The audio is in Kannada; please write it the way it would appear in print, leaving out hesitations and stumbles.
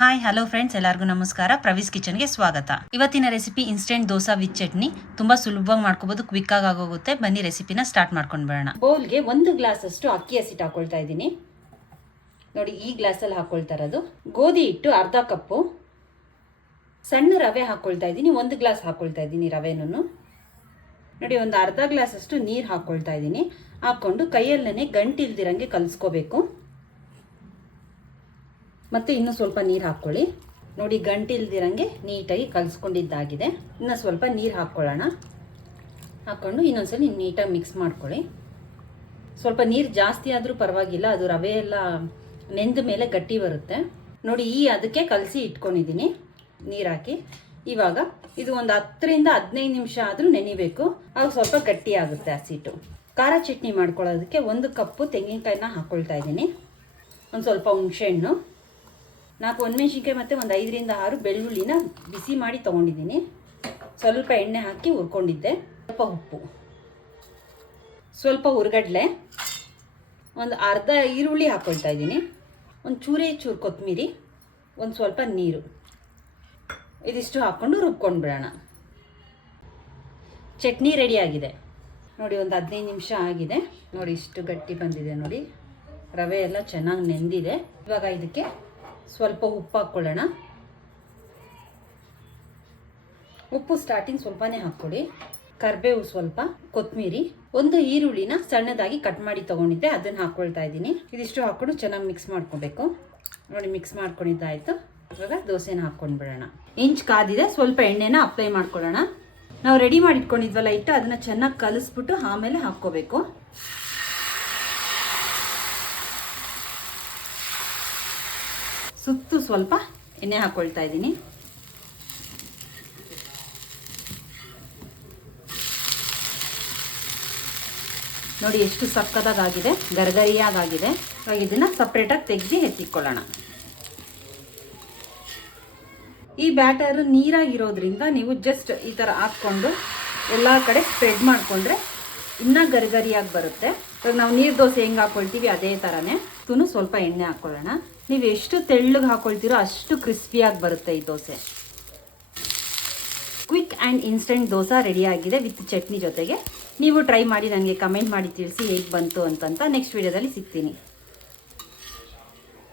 ಹಾಯ್ ಹಲೋ ಫ್ರೆಂಡ್ಸ್, ಎಲ್ಲರಿಗೂ ನಮಸ್ಕಾರ. ಪ್ರವೀಸ್ ಕಿಚನ್ಗೆ ಸ್ವಾಗತ. ಇವತ್ತಿನ recipe instant dosa with chutney. ತುಂಬಾ ಸುಲಭವಾಗಿ ಮಾಡ್ಕೋಬಹುದು, ಕ್ವಿಕ್ ಆಗಿ ಆಗೋಗುತ್ತೆ. ಬನ್ನಿ ರೆಸಿಪಿನ ಸ್ಟಾರ್ಟ್ ಮಾಡ್ಕೊಂಡು ಬರೋಣ. ಬೌಲ್ಗೆ 1 ಗ್ಲಾಸ್ ಅಷ್ಟು ಅಕ್ಕಿ ಹಸಿಟ್ಟು ಹಾಕೊಳ್ತಾ ಇದ್ದೀನಿ. ನೋಡಿ, ಈ ಗ್ಲಾಸಲ್ಲಿ ಹಾಕೊಳ್ತಾ ಇರೋದು. ಗೋಧಿ ಹಿಟ್ಟು ಅರ್ಧ ಕಪ್ಪು, ಸಣ್ಣ ರವೆ ಹಾಕೊಳ್ತಾ ಇದ್ದೀನಿ. 1 ಗ್ಲಾಸ್ ಹಾಕೊಳ್ತಾ ಇದ್ದೀನಿ ರವೆನೂ. ನೋಡಿ, ಒಂದು ಅರ್ಧ ಗ್ಲಾಸ್ ಅಷ್ಟು ನೀರು ಹಾಕೊಳ್ತಾ ಇದ್ದೀನಿ. ಹಾಕೊಂಡು ಕೈಯಲ್ಲೇ ಗಂಟಿಲ್ದಿರಂಗೆ ಕಲಿಸ್ಕೋಬೇಕು. ಮತ್ತೆ ಇನ್ನೂ ಸ್ವಲ್ಪ ನೀರು ಹಾಕ್ಕೊಳ್ಳಿ. ನೋಡಿ, ಗಂಟಿಲ್ದಿರಂಗೆ ನೀಟಾಗಿ ಕಲಿಸ್ಕೊಂಡಿದ್ದಾಗಿದೆ. ಇನ್ನು ಸ್ವಲ್ಪ ನೀರು ಹಾಕ್ಕೊಳ್ಳೋಣ. ಹಾಕ್ಕೊಂಡು ಇನ್ನೊಂದ್ಸಲಿ ನೀಟಾಗಿ ಮಿಕ್ಸ್ ಮಾಡ್ಕೊಳ್ಳಿ. ಸ್ವಲ್ಪ ನೀರು ಜಾಸ್ತಿ ಆದರೂ ಪರವಾಗಿಲ್ಲ, ಅದು ರವೆ ಎಲ್ಲ ನೆಂದ ಮೇಲೆ ಗಟ್ಟಿ ಬರುತ್ತೆ. ನೋಡಿ, ಅದಕ್ಕೆ ಕಲಸಿ ಇಟ್ಕೊಂಡಿದ್ದೀನಿ ನೀರು ಹಾಕಿ. ಇವಾಗ ಇದು ಒಂದು 10 ರಿಂದ 15 ನಿಮಿಷ ಆದರೂ ನೆನಿಬೇಕು. ಆಗ ಸ್ವಲ್ಪ ಗಟ್ಟಿ ಆಗುತ್ತೆ ಹಸಿಟ್ಟು. ಖಾರ ಚಟ್ನಿ ಮಾಡ್ಕೊಳ್ಳೋದಕ್ಕೆ 1 ಕಪ್ಪು ತೆಂಗಿನಕಾಯಿನ ಹಾಕ್ಕೊಳ್ತಾ ಇದ್ದೀನಿ. ಒಂದು ಸ್ವಲ್ಪ ಹುಣಸೆಹಣ್ಣು, 4 ಒಣಮೆಣಸಿನ್ಕಾಯಿ ಮತ್ತು ಒಂದು 5 ರಿಂದ 6 ಬೆಳ್ಳುಳ್ಳಿನ ಬಿಸಿ ಮಾಡಿ ತೊಗೊಂಡಿದ್ದೀನಿ. ಸ್ವಲ್ಪ ಎಣ್ಣೆ ಹಾಕಿ ಹುರ್ಕೊಂಡಿದ್ದೆ. ಸ್ವಲ್ಪ ಉಪ್ಪು, ಸ್ವಲ್ಪ ಹುರ್ಗಡ್ಲೆ, ಒಂದು ಅರ್ಧ ಈರುಳ್ಳಿ ಹಾಕ್ಕೊಳ್ತಾ ಇದ್ದೀನಿ. ಒಂದು ಚೂರು ಕೊತ್ತಂಬರಿ, ಒಂದು ಸ್ವಲ್ಪ ನೀರು, ಇದಿಷ್ಟು ಹಾಕ್ಕೊಂಡು ರುಬ್ಕೊಂಡು ಬಿಡೋಣ. ಚಟ್ನಿ ರೆಡಿ ಆಗಿದೆ. ನೋಡಿ, ಒಂದು 15 ನಿಮಿಷ ಆಗಿದೆ. ನೋಡಿ, ಇಷ್ಟು ಗಟ್ಟಿ ಬಂದಿದೆ. ನೋಡಿ, ರವೆ ಎಲ್ಲ ಚೆನ್ನಾಗಿ ನೆಂದಿದೆ. ಇವಾಗ ಇದಕ್ಕೆ ಸ್ವಲ್ಪ ಉಪ್ಪು ಹಾಕ್ಕೊಳ್ಳೋಣ. ಉಪ್ಪು ಸ್ಟಾರ್ಟಿಂಗ್ ಸ್ವಲ್ಪನೇ ಹಾಕ್ಕೊಳ್ಳಿ. ಕರಿಬೇವು ಸ್ವಲ್ಪ, ಕೊತ್ತಂಬರಿ, ಒಂದು ಈರುಳ್ಳಿನ ಸಣ್ಣದಾಗಿ ಕಟ್ ಮಾಡಿ ತೊಗೊಂಡಿದ್ದೆ, ಅದನ್ನು ಹಾಕ್ಕೊಳ್ತಾ ಇದ್ದೀನಿ. ಇದಿಷ್ಟು ಹಾಕ್ಕೊಂಡು ಚೆನ್ನಾಗಿ ಮಿಕ್ಸ್ ಮಾಡ್ಕೋಬೇಕು. ನೋಡಿ, ಮಿಕ್ಸ್ ಮಾಡ್ಕೊಂಡಿದ್ದಾಯಿತು. ಇವಾಗ ದೋಸೆನ ಹಾಕ್ಕೊಂಡು ಬಿಡೋಣ. ಇಂಚ್ ಕಾದಿದೆ, ಸ್ವಲ್ಪ ಎಣ್ಣೆನ ಅಪ್ಲೈ ಮಾಡ್ಕೊಳ್ಳೋಣ. ನಾವು ರೆಡಿ ಮಾಡಿ ಇಟ್ಕೊಂಡಿದ್ವಲ್ಲ ಹಿಟ್ಟು, ಅದನ್ನು ಚೆನ್ನಾಗಿ ಕಲಿಸ್ಬಿಟ್ಟು ಆಮೇಲೆ ಹಾಕ್ಕೋಬೇಕು. ಸುತ್ತು ಸ್ವಲ್ಪ ಎಣ್ಣೆ ಹಾಕ್ಕೊಳ್ತಾ ಇದ್ದೀನಿ. ನೋಡಿ, ಎಷ್ಟು ಸಕ್ಕದಾಗಿದೆ, ಗರಿಗರಿಯಾಗಿದೆ. ಇವಾಗ ಇದನ್ನು ಸಪ್ರೇಟಾಗಿ ತೆಗೆದು ಎತ್ತಿಕೊಳ್ಳೋಣ. ಈ ಬ್ಯಾಟರ್ ನೀರಾಗಿರೋದ್ರಿಂದ ನೀವು ಜಸ್ಟ್ ಈ ಥರ ಹಾಕ್ಕೊಂಡು ಎಲ್ಲ ಕಡೆ ಸ್ಪ್ರೆಡ್ ಮಾಡಿಕೊಂಡ್ರೆ ಇನ್ನೂ ಗರಿಗರಿಯಾಗಿ ಬರುತ್ತೆ. ಇವಾಗ ನಾವು ನೀರು ದೋಸೆ ಹೆಂಗೆ ಹಾಕ್ಕೊಳ್ತೀವಿ ಅದೇ ಥರನೇ. ಸ್ವಲ್ಪ ಎಣ್ಣೆ ಹಾಕ್ಕೊಳ್ಳೋಣ. ನೀವು ಎಷ್ಟು ತೆಳ್ಳಗೆ ಹಾಕ್ಕೊಳ್ತೀರೋ ಅಷ್ಟು ಕ್ರಿಸ್ಪಿಯಾಗಿ ಬರುತ್ತೆ ಈ dosa. Quick and instant dosa ರೆಡಿಯಾಗಿದೆ ವಿತ್ ಚಟ್ನಿ ಜೊತೆಗೆ. ನೀವು ಟ್ರೈ ಮಾಡಿ ನನಗೆ ಕಮೆಂಟ್ ಮಾಡಿ ತಿಳಿಸಿ ಹೇಗೆ ಬಂತು ಅಂತಂತ. ನೆಕ್ಸ್ಟ್ ವಿಡಿಯೋದಲ್ಲಿ ಸಿಗ್ತೀನಿ.